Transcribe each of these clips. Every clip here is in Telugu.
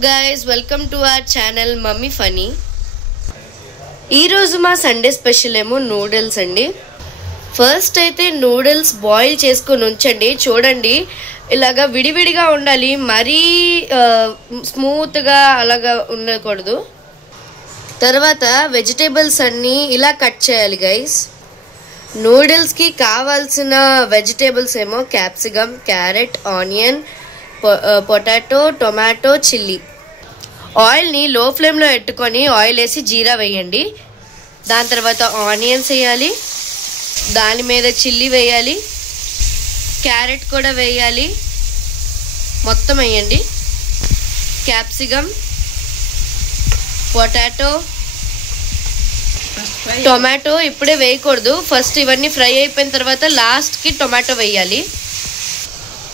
guys, welcome to our channel Mummy Funny. ఈ రోజు మా సండే స్పెషల్ ఏమో నూడిల్స్ అండి. ఫస్ట్ అయితే నూడిల్స్ బాయిల్ చేసుకొని ఉంచండి. చూడండి ఇలాగా విడివిడిగా ఉండాలి, మరీ స్మూత్గా అలాగా ఉండకూడదు. తర్వాత వెజిటేబుల్స్ అన్నీ ఇలా కట్ చేయాలి గైస్. నూడిల్స్కి కావాల్సిన వెజిటేబుల్స్ ఏమో capsicum, carrot, onion, potato, tomato, chilli. ఆయిల్ని లో ఫ్లేమ్లో పెట్టుకొని ఆయిల్ వేసి జీరా వేయండి. దాని తర్వాత ఆనియన్స్ వేయాలి, దాని మీద చిల్లీ వేయాలి, క్యారెట్ కూడా వేయాలి, మొత్తం వేయండి. క్యాప్సికమ్, పొటాటో, టొమాటో ఇప్పుడే వేయకూడదు. ఫస్ట్ ఇవన్నీ ఫ్రై అయిపోయిన తర్వాత లాస్ట్కి టొమాటో వేయాలి.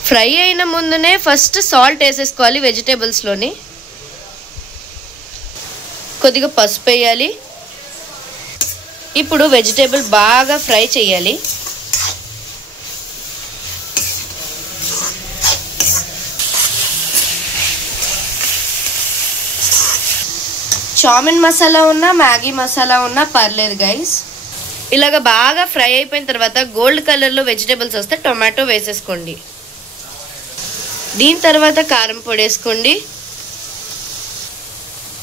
ఫ్రై అయిన ముందునే ఫస్ట్ సాల్ట్ వేసేసుకోవాలి వెజిటేబుల్స్లోని. కొద్దిగా పసుపు వేయాలి. ఇప్పుడు వెజిటేబుల్ బాగా ఫ్రై చేయాలి. చామిన్ మసాలా ఉన్నా మ్యాగీ మసాలా ఉన్నా పర్లేదు గైస్. ఇలాగ బాగా ఫ్రై అయిపోయిన తర్వాత గోల్డ్ కలర్లో వెజిటేబుల్స్ వస్తే టొమాటో వేసేసుకోండి. దీని తర్వాత కారం పొడి వేసుకోండి,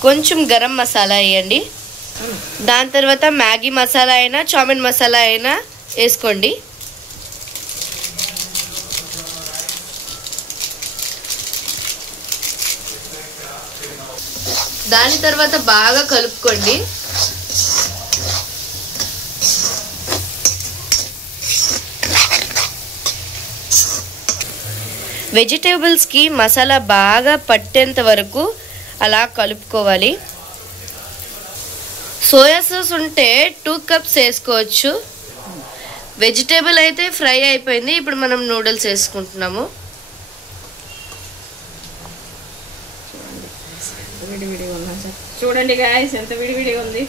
కొంచెం గరం మసాలా వేయండి. దాని తర్వాత మ్యాగీ మసాలా అయినా చామిన్ మసాలా అయినా వేసుకోండి. దాని తర్వాత బాగా కలుపుకోండి. వెజిటేబుల్స్కి మసాలా బాగా పట్టేంత వరకు అలా కలుపుకోవాలి. సోయా సాస్ ఉంటే 2 కప్స్ వేసుకోవచ్చు. వెజిటేబుల్ అయితే ఫ్రై అయిపోయింది. ఇప్పుడు మనం నూడిల్స్ వేసుకుంటున్నాము. చూడండి గాయ్స్ ఎంత విడివిడిగా ఉంది.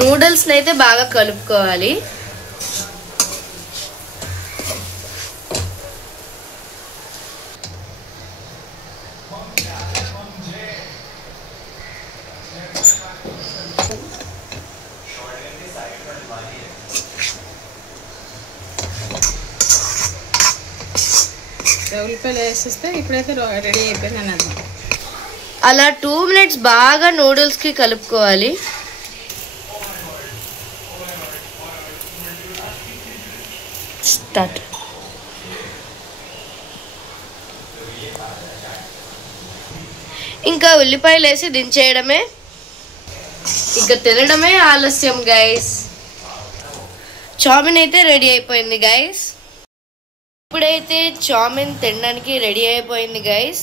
నూడిల్స్ని అయితే బాగా కలుపుకోవాలి. ఉల్లిపాయలు వేసేస్తే ఇప్పుడైతే రెడీ అయిపోయింది అన్నది. అలా 2 మినిట్స్ బాగా నూడిల్స్కి కలుపుకోవాలి. స్టార్ట్. ఇంకా ఉల్లిపాయలు వేసి దించేయడమే, ఇంకా తినడమే ఆలస్యం గైస్. చామిన్ అయితే రెడీ అయిపోయింది గైస్. ఇప్పుడైతే చామిన్ తినడానికి రెడీ అయిపోయింది గైస్.